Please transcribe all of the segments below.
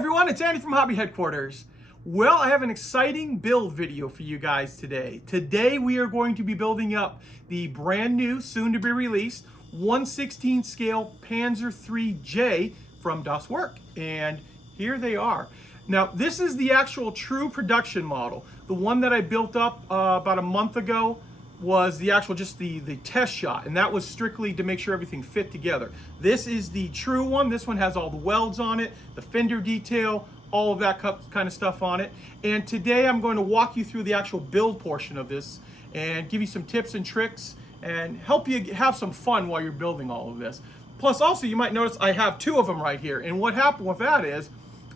everyone, it's Andy from Hobby Headquarters. Well, I have an exciting build video for you guys today. Today we are going to be building up the brand new, soon to be released, 1/16 scale Panzer III from Das Werk. And here they are. Now, this is the actual true production model. The one that I built up about a month ago was the actual, just the test shot, and that was strictly to make sure everything fit together. This is the true one. This one has all the welds on it, the fender detail, all of that kind of stuff on it. And today I'm going to walk you through the actual build portion of this and give you some tips and tricks and help you have some fun while you're building all of this. Plus also, you might notice I have two of them right here, and what happened with that is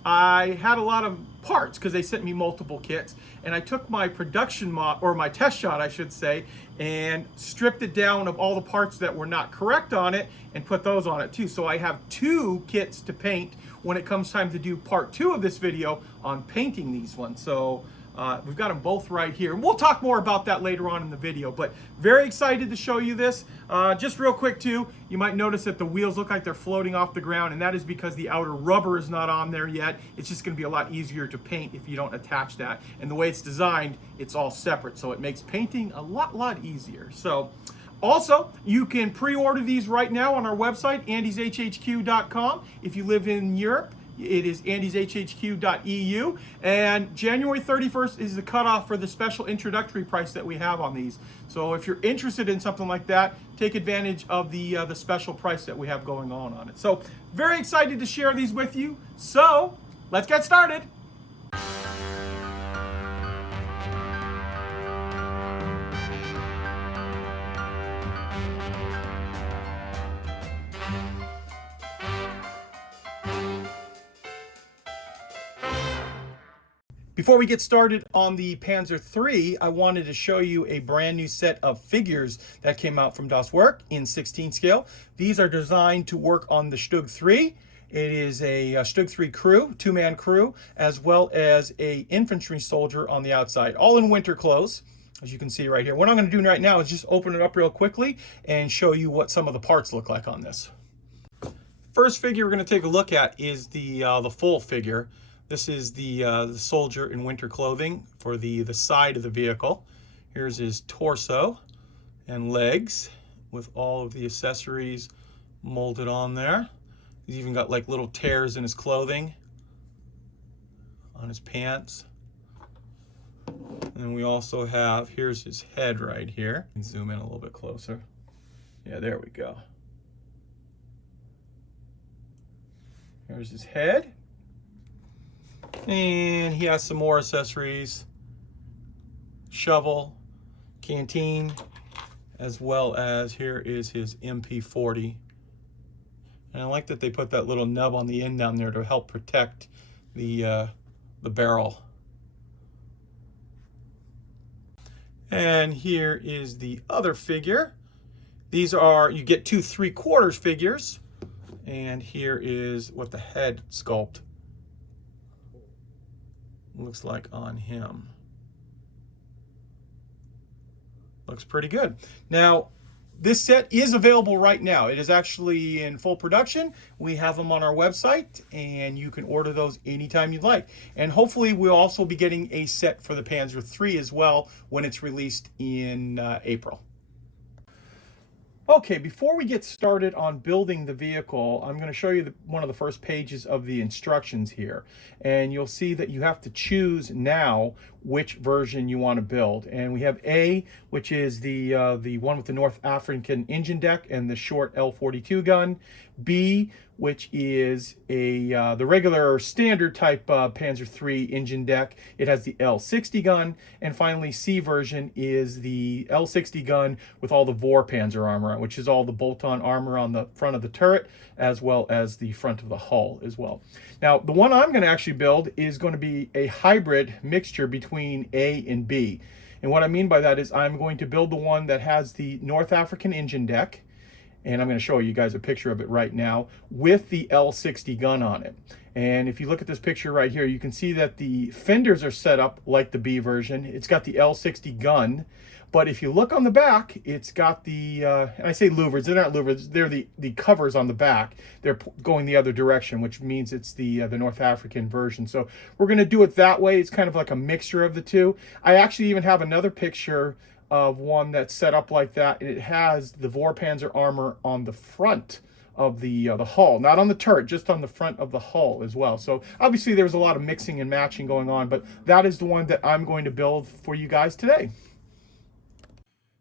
I had a lot of parts because they sent me multiple kits, and I took my production or my test shot, I should say, and stripped it down of all the parts that were not correct on it and put those on it too. So I have two kits to paint when it comes time to do part 2 of this video on painting these ones. So we've got them both right here. And we'll talk more about that later on in the video, but very excited to show you this. Just real quick too, you might notice that the wheels look like they're floating off the ground, and that is because the outer rubber is not on there yet. It's just gonna be a lot easier to paint if you don't attach that. And the way it's designed, it's all separate, so it makes painting a lot easier. So also, you can pre-order these right now on our website, andyshhq.com. If you live in Europe, it is andyshhq.eu, and January 31st is the cutoff for the special introductory price that we have on these. So if you're interested in something like that, take advantage of the special price that we have going on it. So very excited to share these with you. So let's get started. Before we get started on the Panzer III, I wanted to show you a brand new set of figures that came out from Das Werk in 16 scale. These are designed to work on the Stug III. It is a Stug III crew, 2-man crew, as well as a infantry soldier on the outside, all in winter clothes, as you can see right here. What I'm going to do right now is just open it up real quickly and show you what some of the parts look like on this. First figure we're going to take a look at is the full figure. This is the soldier in winter clothing for the side of the vehicle. Here's his torso and legs with all of the accessories molded on there. He's even got like little tears in his clothing, on his pants. And then we also have, here's his head right here. Zoom in a little bit closer. Yeah, there we go. Here's his head. And he has some more accessories, shovel, canteen, as well as here is his MP40. And I like that they put that little nub on the end down there to help protect the barrel. And here is the other figure. These are, you get 2 3/4 figures. And here is what the head sculpt looks like on him. Looks pretty good. Now, this set is available right now. It is actually in full production. We have them on our website, and you can order those anytime you'd like. And hopefully we'll also be getting a set for the Panzer III as well when it's released in April. Okay, before we get started on building the vehicle, I'm going to show you one of the first pages of the instructions here. And you'll see that you have to choose now which version you want to build. And we have A, which is the one with the North African engine deck and the short L42 gun. B, which is the regular standard type Panzer III engine deck. It has the L60 gun. And finally, C version is the L60 gun with all the Vor Panzer armor, which is all the bolt-on armor on the front of the turret, as well as the front of the hull as well. Now, the one I'm going to actually build is going to be a hybrid mixture between A and B. And what I mean by that is I'm going to build the one that has the North African engine deck, and I'm going to show you guys a picture of it right now, with the L60 gun on it. And if you look at this picture right here, you can see that the fenders are set up like the B version. It's got the L60 gun, But if you look on the back, it's got the, and I say louvers, they're not louvers, they're the covers on the back. They're going the other direction, which means it's the North African version. So we're going to do it that way. It's kind of like a mixture of the two. I actually even have another picture of one that's set up like that, and it has the Panzer armor on the front of the hull, not on the turret, just on the front of the hull as well. So obviously there's a lot of mixing and matching going on, but that is the one that I'm going to build for you guys today.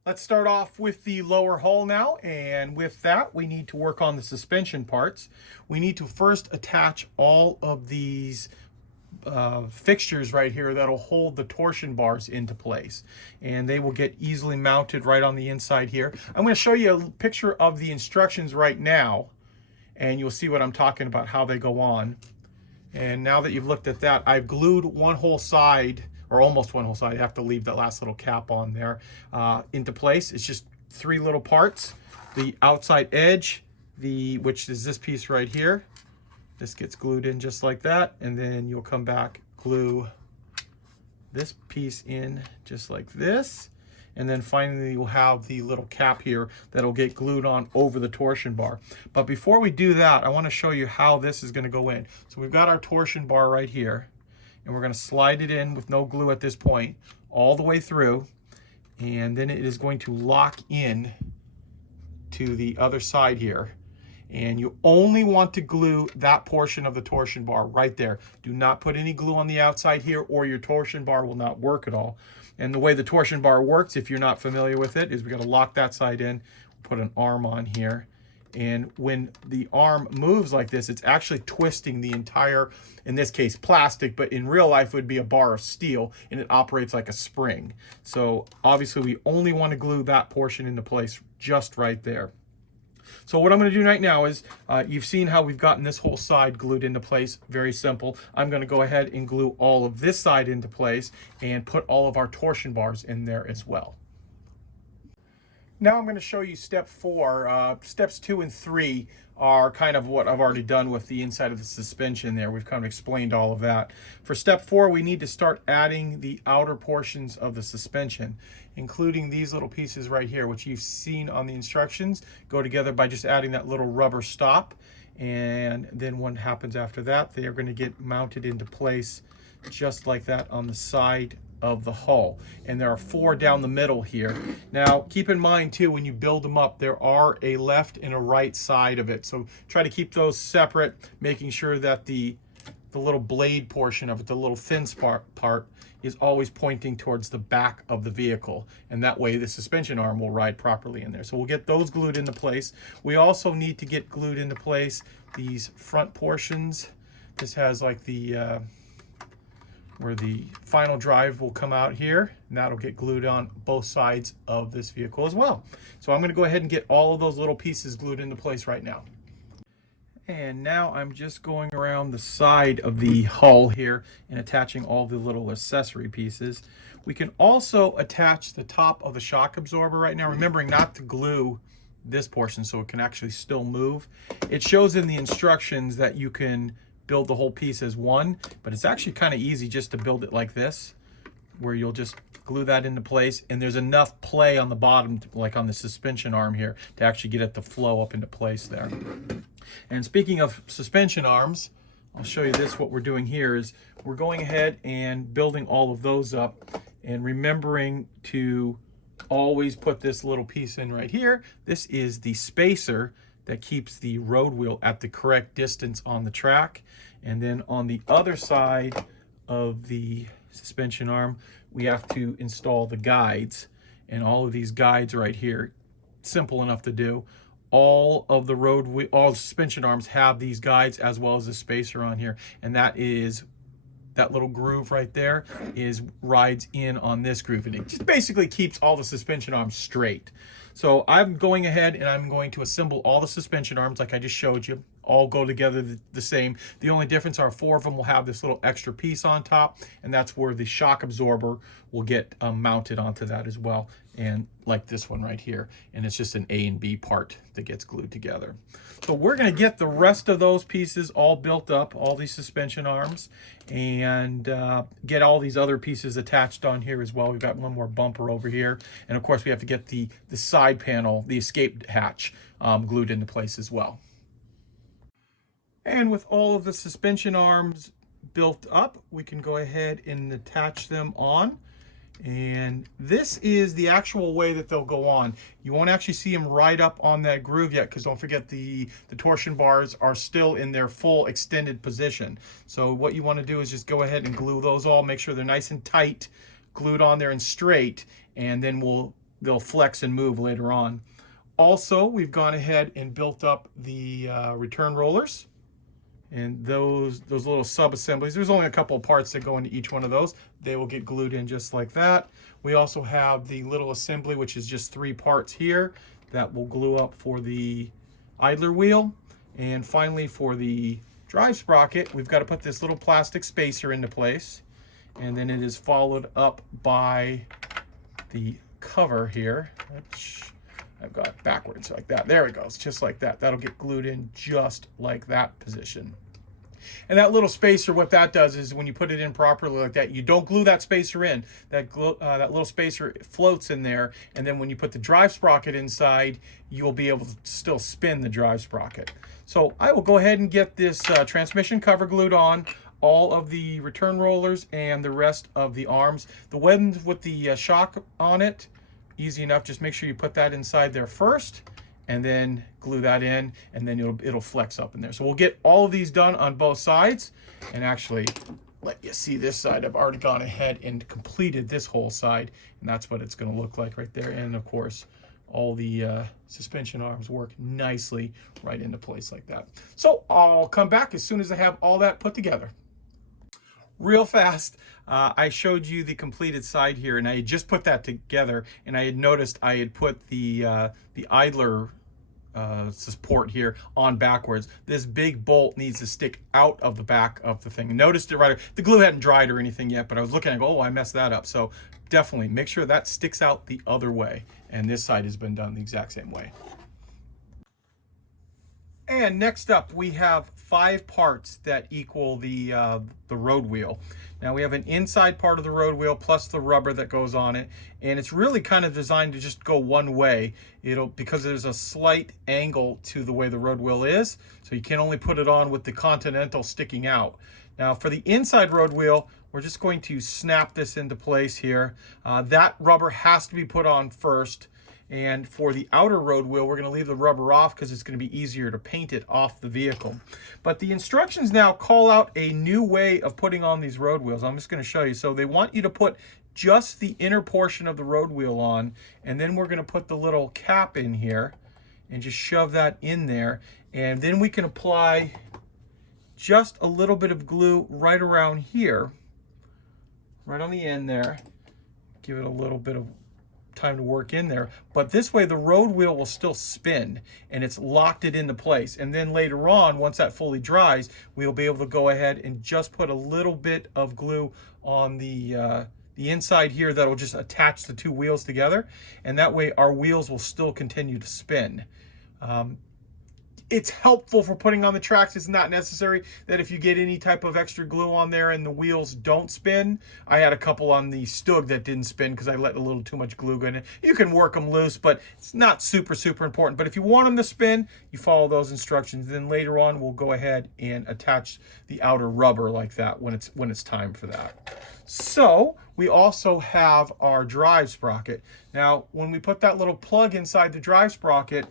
Let's start off with the lower hull now, and with that we need to work on the suspension parts. We need to first attach all of these fixtures right here that'll hold the torsion bars into place, and they will get easily mounted right on the inside here. I'm going to show you a picture of the instructions right now, and you'll see what I'm talking about, how they go on. And now that you've looked at that, I've glued one whole side, or almost one whole side, I have to leave that last little cap on there, into place. It's just 3 little parts. The outside edge, which is this piece right here, this gets glued in just like that, and then you'll come back, glue this piece in just like this, and then finally you'll have the little cap here that'll get glued on over the torsion bar. But before we do that, I want to show you how this is going to go in. So we've got our torsion bar right here, and we're going to slide it in with no glue at this point all the way through, and then it is going to lock in to the other side here. And you only want to glue that portion of the torsion bar right there. Do not put any glue on the outside here, or your torsion bar will not work at all. And the way the torsion bar works, if you're not familiar with it, is we got to lock that side in, put an arm on here. And when the arm moves like this, it's actually twisting the entire, in this case, plastic, but in real life it would be a bar of steel, and it operates like a spring. So obviously we only want to glue that portion into place just right there. So what I'm going to do right now is, you've seen how we've gotten this whole side glued into place. Very simple. I'm going to go ahead and glue all of this side into place and put all of our torsion bars in there as well. Now I'm going to show you step 4. Steps 2 and 3 are kind of what I've already done with the inside of the suspension there. We've kind of explained all of that. For step 4, we need to start adding the outer portions of the suspension, including these little pieces right here, which you've seen on the instructions, go together by just adding that little rubber stop. And then what happens after that, they are going to get mounted into place just like that on the side of the hull. And there are 4 down the middle here. Now keep in mind too, when you build them up, there are a left and a right side of it, so try to keep those separate, making sure that the little blade portion of it, the little thin part, is always pointing towards the back of the vehicle, and that way the suspension arm will ride properly in there. So we'll get those glued into place. We also need to get glued into place these front portions. This has like the where the final drive will come out here, and that'll get glued on both sides of this vehicle as well. So I'm going to go ahead and get all of those little pieces glued into place right now. And now I'm just going around the side of the hull here and attaching all the little accessory pieces. We can also attach the top of the shock absorber right now, remembering not to glue this portion so it can actually still move. It shows in the instructions that you can build the whole piece as one, but it's actually kind of easy just to build it like this, where you'll just glue that into place, and there's enough play on the bottom, like on the suspension arm here, to actually get it to flow up into place there. And speaking of suspension arms, I'll show you this. What we're doing here is we're going ahead and building all of those up, and remembering to always put this little piece in right here. This is the spacer that keeps the road wheel at the correct distance on the track. And then on the other side of the suspension arm, we have to install the guides, and all of these guides right here, simple enough to do. All of the all the suspension arms have these guides, as well as the spacer on here, and that little groove right there rides in on this groove, and it just basically keeps all the suspension arms straight. So I'm going ahead and I'm going to assemble all the suspension arms like I just showed you. all go together the same. The only difference are 4 of them will have this little extra piece on top, and that's where the shock absorber will get mounted onto that as well, and like this one right here. And it's just an A and B part that gets glued together. So we're going to get the rest of those pieces all built up, all these suspension arms, and get all these other pieces attached on here as well. We've got one more bumper over here, and of course we have to get the side panel, the escape hatch, glued into place as well. And with all of the suspension arms built up, we can go ahead and attach them on. And this is the actual way that they'll go on. You won't actually see them right up on that groove yet, because don't forget the torsion bars are still in their full extended position. So what you want to do is just go ahead and glue those all, make sure they're nice and tight, glued on there and straight, and then they'll flex and move later on. Also, we've gone ahead and built up the return rollers. And those little sub-assemblies, there's only a couple of parts that go into each one of those. They will get glued in just like that. We also have the little assembly, which is just 3 parts here, that will glue up for the idler wheel. And finally, for the drive sprocket, we've got to put this little plastic spacer into place. And then it is followed up by the cover here, which I've got backwards like that. There it goes, just like that. That'll get glued in just like that position. And that little spacer, what that does is when you put it in properly like that, you don't glue that spacer in. That little spacer floats in there, and then when you put the drive sprocket inside, you will be able to still spin the drive sprocket. So I will go ahead and get this transmission cover glued on, all of the return rollers and the rest of the arms. The one with the shock on it, easy enough. Just make sure you put that inside there first, and then glue that in, and then it'll flex up in there. So we'll get all of these done on both sides, and actually let you see this side. I've already gone ahead and completed this whole side, and that's what it's going to look like right there. And of course, all the suspension arms work nicely right into place like that. So I'll come back as soon as I have all that put together. Real fast, I showed you the completed side here, and I had just put that together, and I had noticed I had put the idler support here on backwards. This big bolt needs to stick out of the back of the thing. Noticed it right away. The glue hadn't dried or anything yet, but I was looking and go, oh, I messed that up. So definitely make sure that sticks out the other way, and this side has been done the exact same way. And next up, we have 5 parts that equal the road wheel. Now we have an inside part of the road wheel plus the rubber that goes on it, and it's really kind of designed to just go one way. Because there's a slight angle to the way the road wheel is, so you can only put it on with the Continental sticking out. Now for the inside road wheel, we're just going to snap this into place here. That rubber has to be put on first. And for the outer road wheel, we're going to leave the rubber off because it's going to be easier to paint it off the vehicle. But the instructions now call out a new way of putting on these road wheels. I'm just going to show you. So they want you to put just the inner portion of the road wheel on, and then we're going to put the little cap in here and just shove that in there. And then we can apply just a little bit of glue right around here, right on the end there. Give it a little bit of time to work in there, but this way the road wheel will still spin, and it's locked it into place. And then later on, once that fully dries, we'll be able to go ahead and just put a little bit of glue on the inside here that'll just attach the 2 wheels together, and that way our wheels will still continue to spin. It's helpful for putting on the tracks. It's not necessary that if you get any type of extra glue on there and the wheels don't spin. I had a couple on the Stug that didn't spin because I let a little too much glue go in it. You can work them loose, but it's not super important. But if you want them to spin, you follow those instructions. Then later on, we'll go ahead and attach the outer rubber like that when it's time for that. So we also have our drive sprocket. Now, when we put that little plug inside the drive sprocket,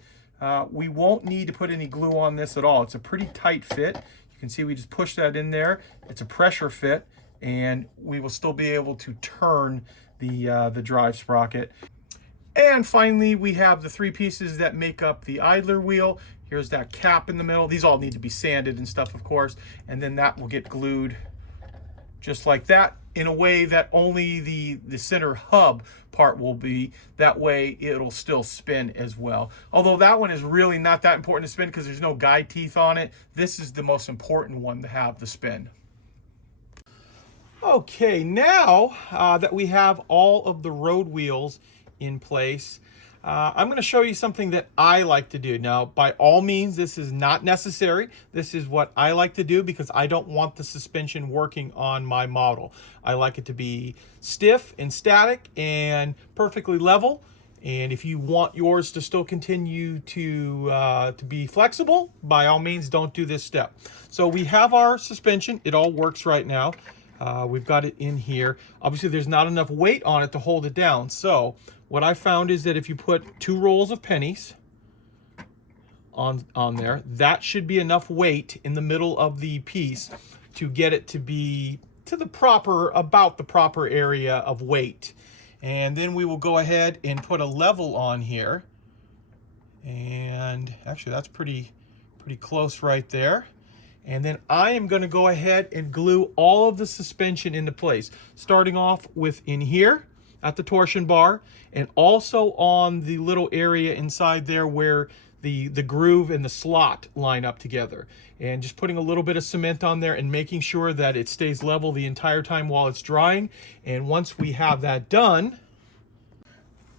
we won't need to put any glue on this at all. It's a pretty tight fit. You can see we just push that in there. It's a pressure fit, and we will still be able to turn the drive sprocket. And finally, we have the 3 pieces that make up the idler wheel. Here's that cap in the middle. These all need to be sanded and stuff, of course, and then that will get glued just like that, in a way that only the center hub part will be. That way it'll still spin as well. Although that one is really not that important to spin because there's no guide teeth on it. This is the most important one to have the spin. Okay, now that we have all of the road wheels in place, I'm going to show you something that I like to do. Now, by all means, this is not necessary. This is what I like to do because I don't want the suspension working on my model. I like it to be stiff and static and perfectly level. And if you want yours to still continue to be flexible, by all means, don't do this step. So we have our suspension. It all works right now. We've got it in here. Obviously, there's not enough weight on it to hold it down. So what I found is that if you put 2 rolls of pennies on there, that should be enough weight in the middle of the piece to get it to be to the proper, about the proper area of weight. And then we will go ahead and put a level on here. And actually, that's pretty close right there. And then I am going to go ahead and glue all of the suspension into place, starting off with in here at the torsion bar, and also on the little area inside there where the groove and the slot line up together. And just putting a little bit of cement on there and making sure that it stays level the entire time while it's drying. And once we have that done,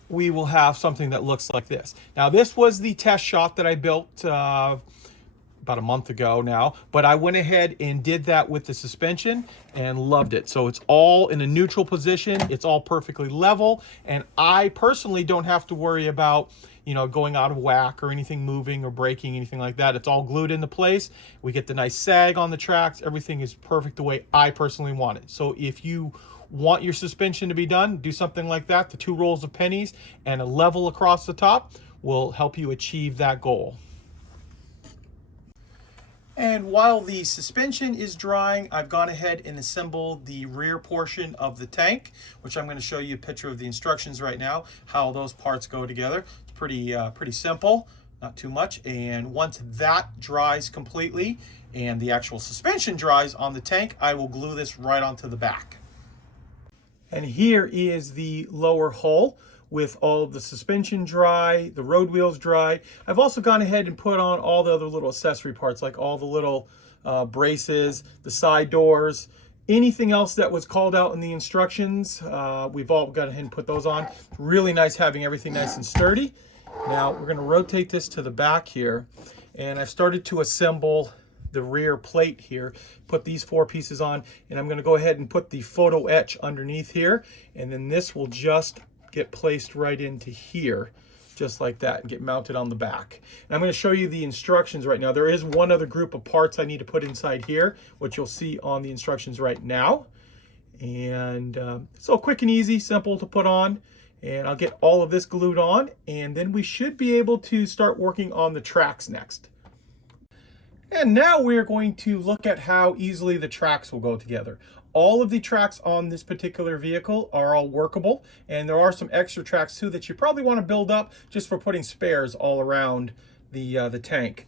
we will have something that looks like this. Now, this was the test shot that I built about a month ago now, but I went ahead and did that with the suspension and loved it. So it's all in a neutral position, it's all perfectly level, and I personally don't have to worry about, you know, going out of whack or anything moving or breaking, anything like that. It's all glued into place. We get the nice sag on the tracks. Everything is perfect the way I personally want it. So if you want your suspension to be done, do something like that. The 2 rolls of pennies and a level across the top will help you achieve that goal. And while the suspension is drying, I've gone ahead and assembled the rear portion of the tank, which I'm going to show you a picture of the instructions right now, how those parts go together. It's pretty simple, not too much. And once that dries completely and the actual suspension dries on the tank, I will glue this right onto the back. And here is the lower hull with all of the suspension dry, the road wheels dry. I've also gone ahead and put on all the other little accessory parts, like all the little braces, the side doors, anything else that was called out in the instructions. We've all gone ahead and put those on. It's really nice having everything nice and sturdy. Now we're gonna rotate this to the back here, and I've started to assemble the rear plate here, put these 4 pieces on, and I'm gonna go ahead and put the photo etch underneath here, and then this will just get placed right into here, just like that, and get mounted on the back. And I'm going to show you the instructions right now. There is one other group of parts I need to put inside here, which you'll see on the instructions right now. And so quick and easy, simple to put on. And I'll get all of this glued on, and then we should be able to start working on the tracks next. And now we're going to look at how easily the tracks will go together. All of the tracks on this particular vehicle are all workable, and there are some extra tracks too that you probably want to build up just for putting spares all around the tank.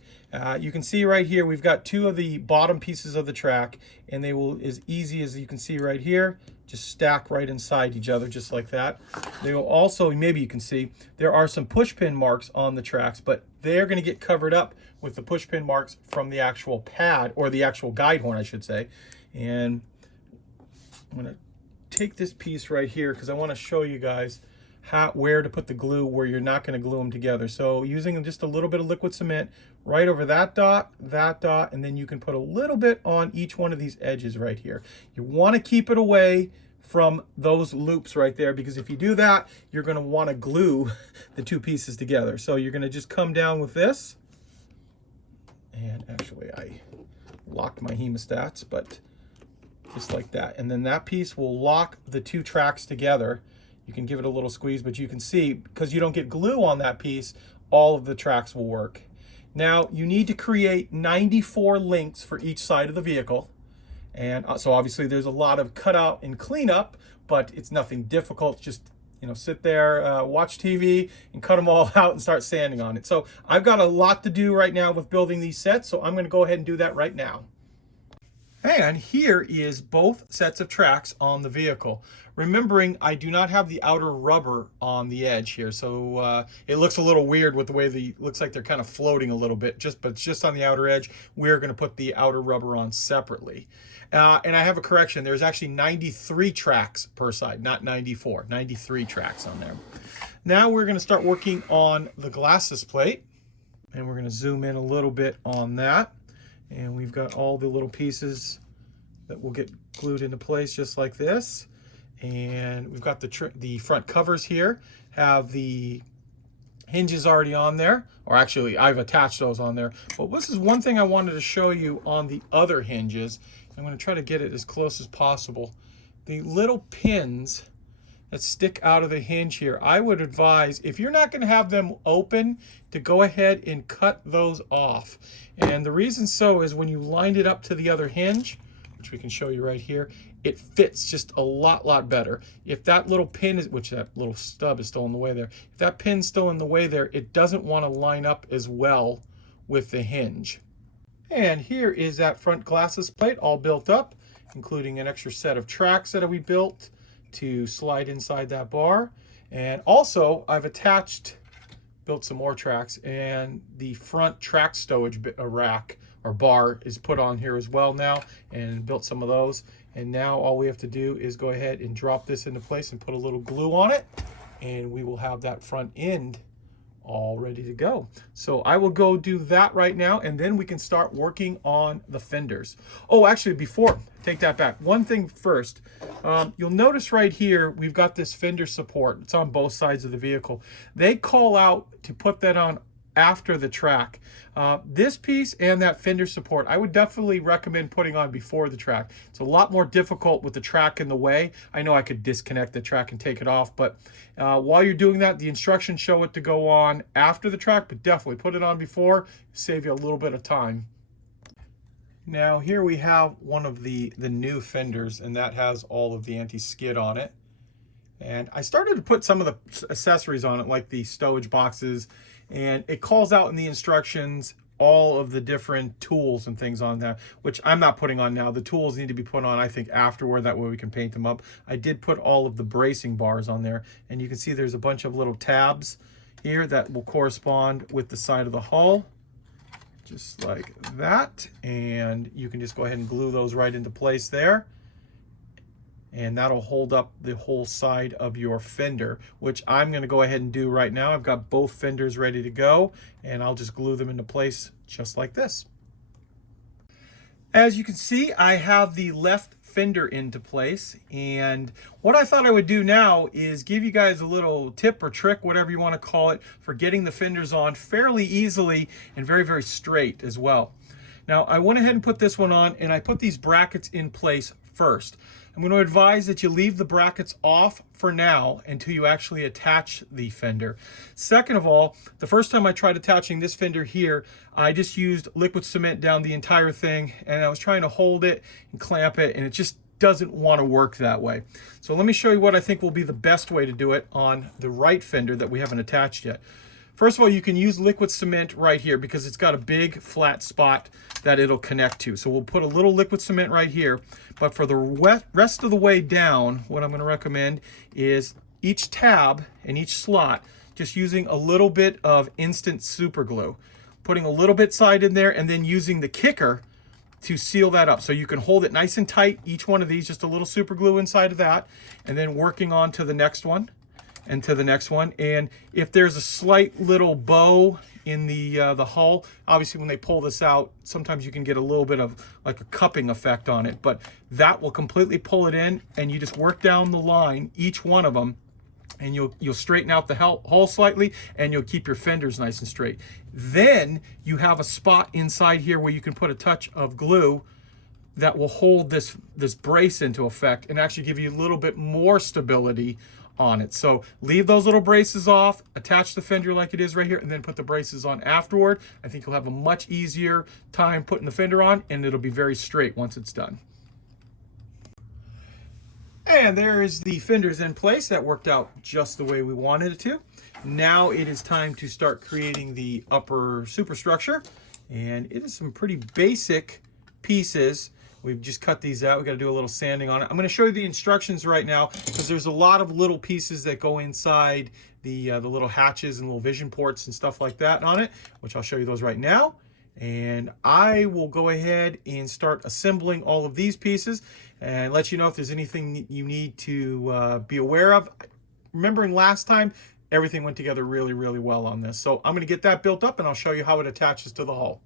You can see right here we've got 2 of the bottom pieces of the track, and they will, as easy as you can see right here, just stack right inside each other just like that. They will also, maybe you can see, there are some push pin marks on the tracks, but they're going to get covered up with the push pin marks from the actual pad, or the actual guide horn I should say. And I'm going to take this piece right here because I want to show you guys where to put the glue where you're not going to glue them together. So using just a little bit of liquid cement right over that dot, and then you can put a little bit on each one of these edges right here. You want to keep it away from those loops right there, because if you do that, you're going to want to glue the 2 pieces together. So you're going to just come down with this. And actually, I locked my hemostats, but just like that. And then that piece will lock the 2 tracks together. You can give it a little squeeze, but you can see, because you don't get glue on that piece, all of the tracks will work. Now, you need to create 94 links for each side of the vehicle. And so obviously there's a lot of cutout and cleanup, but it's nothing difficult. Just, you know, sit there, watch TV and cut them all out and start sanding on it. So I've got a lot to do right now with building these sets, so I'm going to go ahead and do that right now. And here is both sets of tracks on the vehicle. Remembering I do not have the outer rubber on the edge here, so it looks a little weird with the way looks like they're kind of floating a little bit, but it's just on the outer edge. We're going to put the outer rubber on separately. And I have a correction. There's actually 93 tracks per side, not 94. 93 tracks on there. Now we're going to start working on the glasses plate, and we're going to zoom in a little bit on that. And we've got all the little pieces that will get glued into place just like this. And we've got the front covers here, have the hinges already on there, or actually I've attached those on there. But this is one thing I wanted to show you on the other hinges. I'm going to try to get it as close as possible. The little pins that stick out of the hinge here, I would advise, if you're not going to have them open, to go ahead and cut those off. And the reason so is when you lined it up to the other hinge, which we can show you right here, it fits just a lot better. If that little pin is, which that little stub is still in the way there, if that pin's still in the way there, it doesn't want to line up as well with the hinge. And here is that front glasses plate all built up, including an extra set of tracks that we built to slide inside that bar. And also I've built some more tracks, and the front track stowage rack or bar is put on here as well now, and built some of those. And now all we have to do is go ahead and drop this into place and put a little glue on it, and we will have that front end all ready to go. So I will go do that right now, and then we can start working on the fenders. Oh, actually, before, take that back. One thing first, you'll notice right here, we've got this fender support. It's on both sides of the vehicle. They call out to put that on after the track. This piece and that fender support, I would definitely recommend putting on before the track. It's a lot more difficult with the track in the way. I know I could disconnect the track and take it off, but while you're doing that, the instructions show it to go on after the track, but definitely put it on before, save you a little bit of time. Now here we have one of the new fenders, and that has all of the anti-skid on it. And I started to put some of the accessories on it, like the stowage boxes, and it calls out in the instructions all of the different tools and things on that, which I'm not putting on now. The tools need to be put on, I think, afterward. That way we can paint them up. I did put all of the bracing bars on there, and you can see there's a bunch of little tabs here that will correspond with the side of the hull, just like that. And you can just go ahead and glue those right into place there. And that'll hold up the whole side of your fender, which I'm going to go ahead and do right now. I've got both fenders ready to go, and I'll just glue them into place just like this. As you can see, I have the left fender into place, and what I thought I would do now is give you guys a little tip or trick, whatever you want to call it, for getting the fenders on fairly easily and very straight as well. Now, I went ahead and put this one on, and I put these brackets in place first. I'm going to advise that you leave the brackets off for now until you actually attach the fender. Second of all, the first time I tried attaching this fender here, I just used liquid cement down the entire thing, and I was trying to hold it and clamp it, and it just doesn't want to work that way. So let me show you what I think will be the best way to do it on the right fender that we haven't attached yet. First of all, you can use liquid cement right here because it's got a big flat spot that it'll connect to. So we'll put a little liquid cement right here. But for the rest of the way down, what I'm going to recommend is each tab and each slot, just using a little bit of instant super glue. Putting a little bit side in there and then using the kicker to seal that up. So you can hold it nice and tight, each one of these, just a little super glue inside of that, and then working on to the next one. And to the next one. And if there's a slight little bow in the hull, obviously when they pull this out, sometimes you can get a little bit of like a cupping effect on it, but that will completely pull it in, and you just work down the line, each one of them, and you'll straighten out the hull slightly, and you'll keep your fenders nice and straight. Then you have a spot inside here where you can put a touch of glue that will hold this brace into effect and actually give you a little bit more stability on it. So leave those little braces off, attach the fender like it is right here, and then put the braces on afterward. I think you'll have a much easier time putting the fender on, and it'll be very straight once it's done. And there is the fenders in place. That worked out just the way we wanted it to. Now it is time to start creating the upper superstructure, and it is some pretty basic pieces. We've just cut these out. We got to do a little sanding on it. I'm going to show you the instructions right now because there's a lot of little pieces that go inside the little hatches and little vision ports and stuff like that on it, which I'll show you those right now. And I will go ahead and start assembling all of these pieces and let you know if there's anything you need to be aware of. Remembering last time, everything went together really, really well on this. So I'm going to get that built up and I'll show you how it attaches to the hull.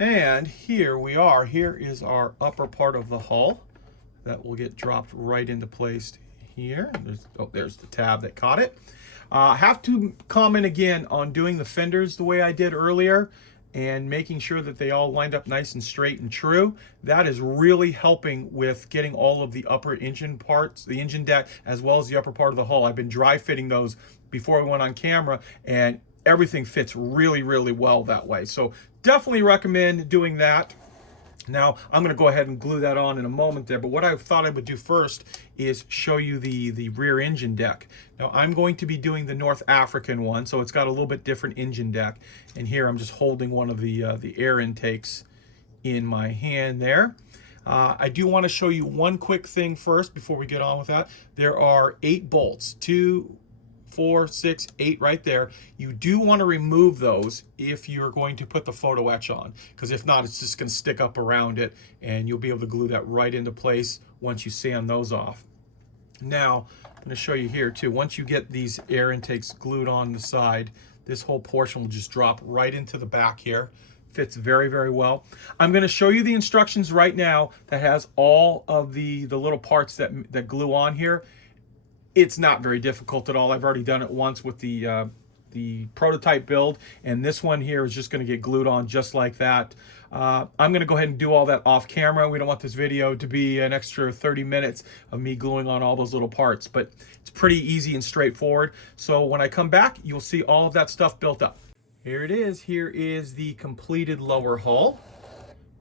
And here we are. Here is our upper part of the hull that will get dropped right into place here. There's the tab that caught it. I have to comment again on doing the fenders the way I did earlier and making sure that they all lined up nice and straight and true. That is really helping with getting all of the upper engine parts, the engine deck, as well as the upper part of the hull. I've been dry fitting those before we went on camera, and everything fits really, really well that way. So definitely recommend doing that. Now, I'm going to go ahead and glue that on in a moment there, but what I thought I would do first is show you the rear engine deck. Now, I'm going to be doing the North African one, so it's got a little bit different engine deck. And here I'm just holding one of the air intakes in my hand there. I do want to show you one quick thing first before we get on with that. There are 8 bolts, 2, 4, 6, 8 right there. You do want to remove those if you're going to put the photo etch on, because if not, it's just going to stick up around it and you'll be able to glue that right into place once you sand those off. Now, I'm going to show you here too. Once you get these air intakes glued on the side, this whole portion will just drop right into the back here. Fits very, very well. I'm going to show you the instructions right now that has all of the little parts that glue on here. It's not very difficult at all. I've already done it once with the prototype build, and this one here is just going to get glued on just like that. I'm going to go ahead and do all that off camera. We don't want this video to be an extra 30 minutes of me gluing on all those little parts, but it's pretty easy and straightforward. So when I come back, you'll see all of that stuff built up. Here it is. Here is the completed lower hull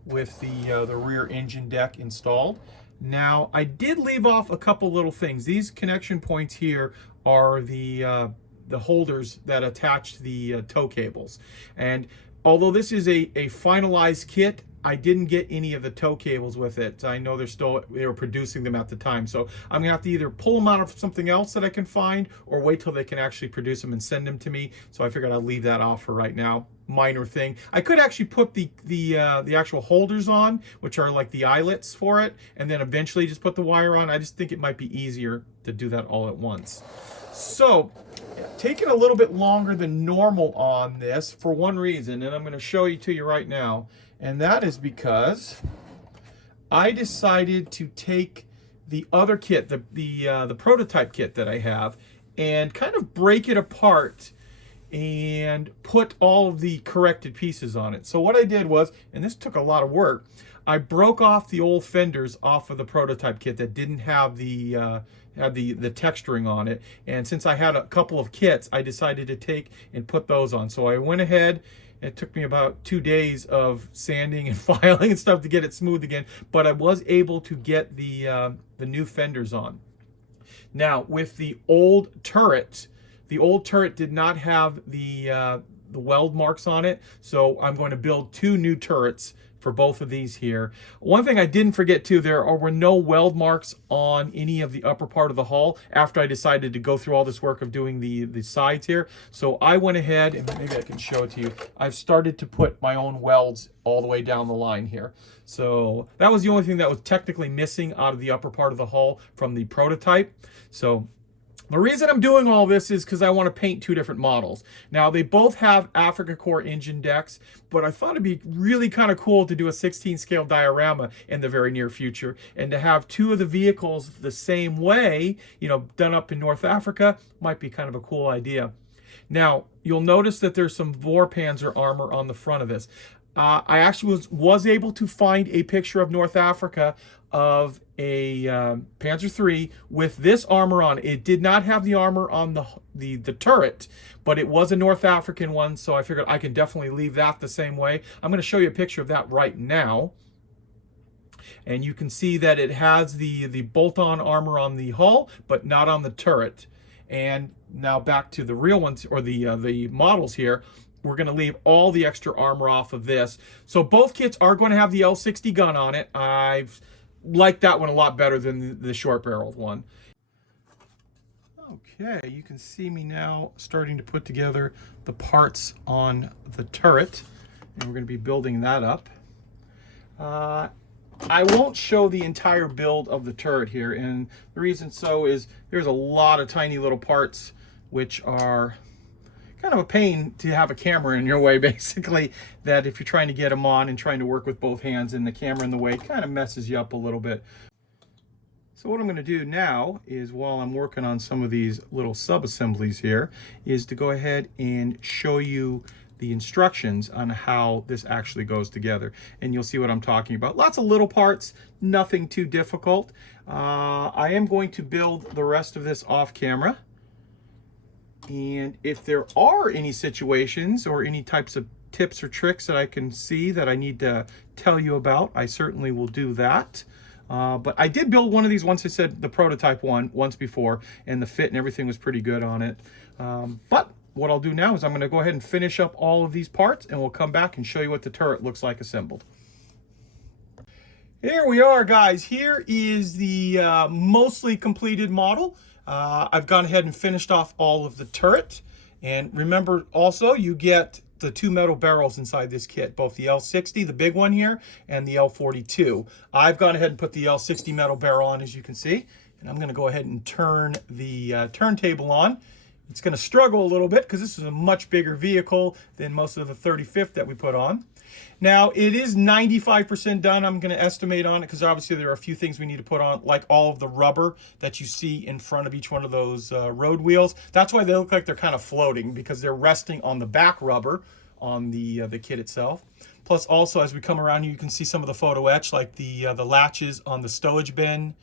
with the rear engine deck installed. Now, I did leave off a couple little things. These connection points here are the holders that attach the tow cables. And although this is a finalized kit, I didn't get any of the tow cables with it. I know they were producing them at the time. So I'm gonna have to either pull them out of something else that I can find or wait till they can actually produce them and send them to me. So I figured I'd leave that off for right now. Minor thing. I could actually put the actual holders on, which are like the eyelets for it, and then eventually just put the wire on. I just think it might be easier to do that all at once. So, taking a little bit longer than normal on this for one reason, and I'm going to show you to you right now, and that is because I decided to take the other kit, the prototype kit that I have, and kind of break it apart and put all of the corrected pieces on it. So what I did was, and this took a lot of work, I broke off the old fenders off of the prototype kit that didn't have the texturing on it. And since I had a couple of kits, I decided to take and put those on. So I went ahead. It took me about 2 days of sanding and filing and stuff to get it smooth again, but I was able to get the new fenders on. Now, with the old turret did not have the weld marks on it, so I'm going to build 2 new turrets for both of these here. One thing I didn't forget too, there were no weld marks on any of the upper part of the hull after I decided to go through all this work of doing the sides here. So I went ahead, and maybe I can show it to you, I've started to put my own welds all the way down the line here. So that was the only thing that was technically missing out of the upper part of the hull from the prototype. So the reason I'm doing all this is because I want to paint 2 different models. Now, they both have Africa Core engine decks, but I thought it'd be really kind of cool to do a 16 scale diorama in the very near future, and to have 2 of the vehicles the same way, you know, done up in North Africa, might be kind of a cool idea. Now, you'll notice that there's some Panzer armor on the front of this. I actually was able to find a picture of North Africa of a Panzer III with this armor on. It did not have the armor on the turret, but it was a North African one, so I figured I can definitely leave that the same way. I'm going to show you a picture of that right now. And you can see that it has the bolt-on armor on the hull, but not on the turret. And now back to the real ones, or the models here. we're going to leave all the extra armor off of this. So both kits are going to have the L60 gun on it. I've liked that one a lot better than the short-barreled one. Okay, you can see me now starting to put together the parts on the turret, and we're going to be building that up. I won't show the entire build of the turret here, and the reason so is there's a lot of tiny little parts which are kind of a pain to have a camera in your way, basically, that if you're trying to get them on and trying to work with both hands and the camera in the way, kind of messes you up a little bit. So what I'm going to do now is, while I'm working on some of these little sub-assemblies here, is to go ahead and show you the instructions on how this actually goes together. And you'll see what I'm talking about. Lots of little parts, nothing too difficult. I am going to build the rest of this off camera. And if there are any situations or any types of tips or tricks that I can see that I need to tell you about, I certainly will do that. But I did build one of these once. I said the prototype one once before, and the fit and everything was pretty good on it. But what I'll do now is I'm going to go ahead and finish up all of these parts, and we'll come back and show you what the turret looks like assembled. Here we are, guys. Here is the mostly completed model. I've gone ahead and finished off all of the turret. And remember also, you get the 2 metal barrels inside this kit, both the L60, the big one here, and the L42. I've gone ahead and put the L60 metal barrel on, as you can see. And I'm going to go ahead and turn the turntable on. It's going to struggle a little bit because this is a much bigger vehicle than most of the 35th that we put on. Now, it is 95% done, I'm going to estimate on it, because obviously there are a few things we need to put on, like all of the rubber that you see in front of each one of those road wheels. That's why they look like they're kind of floating, because they're resting on the back rubber on the kit itself. Plus, also, as we come around here, you can see some of the photo etch, like the latches on the stowage bin.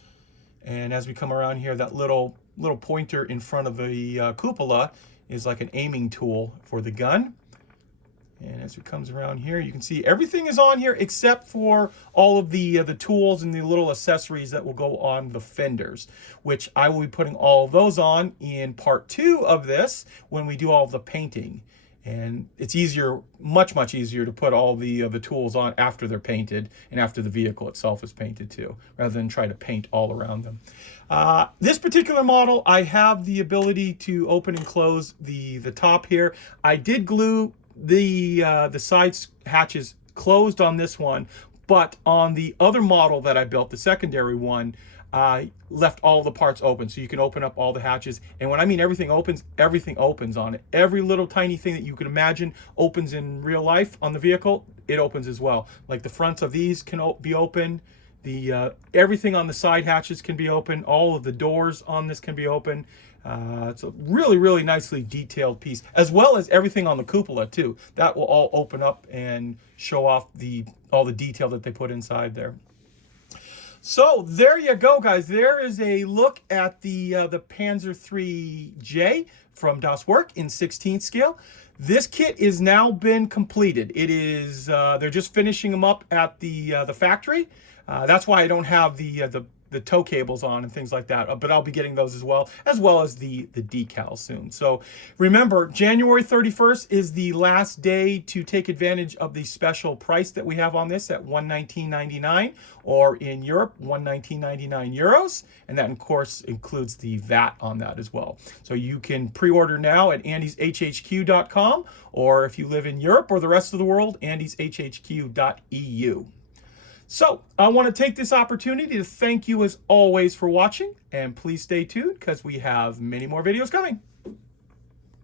And as we come around here, that little pointer in front of the cupola is like an aiming tool for the gun. And as it comes around here, you can see everything is on here except for all of the tools and the little accessories that will go on the fenders, which I will be putting all of those on in part 2 of this when we do all of the painting. And it's easier, much easier to put all the tools on after they're painted and after the vehicle itself is painted too, rather than try to paint all around them. This particular model, I have the ability to open and close the top here. I did glue the side hatches closed on this one, but on the other model that I built, the secondary one, I left all the parts open, so you can open up all the hatches. And when I mean everything opens on it. Every little tiny thing that you can imagine opens in real life on the vehicle, it opens as well. Like the fronts of these can be open. Everything on the side hatches can be open. All of the doors on this can be open. It's a really nicely detailed piece, as well as everything on the cupola too. That will all open up and show off all the detail that they put inside there. So there you go, guys. There is a look at the Panzer III from Das Werk in 16th scale. This kit is now been completed. It is they're just finishing them up at the factory. That's why I don't have the tow cables on and things like that, but I'll be getting those as well as the decals soon. So remember, January 31st is the last day to take advantage of the special price that we have on this at $119.99, or in Europe, €119.99 euros, and that of course includes the VAT on that as well. So you can pre-order now at andyshhq.com, or if you live in Europe or the rest of the world, andyshhq.eu. So I want to take this opportunity to thank you as always for watching, and please stay tuned because we have many more videos coming.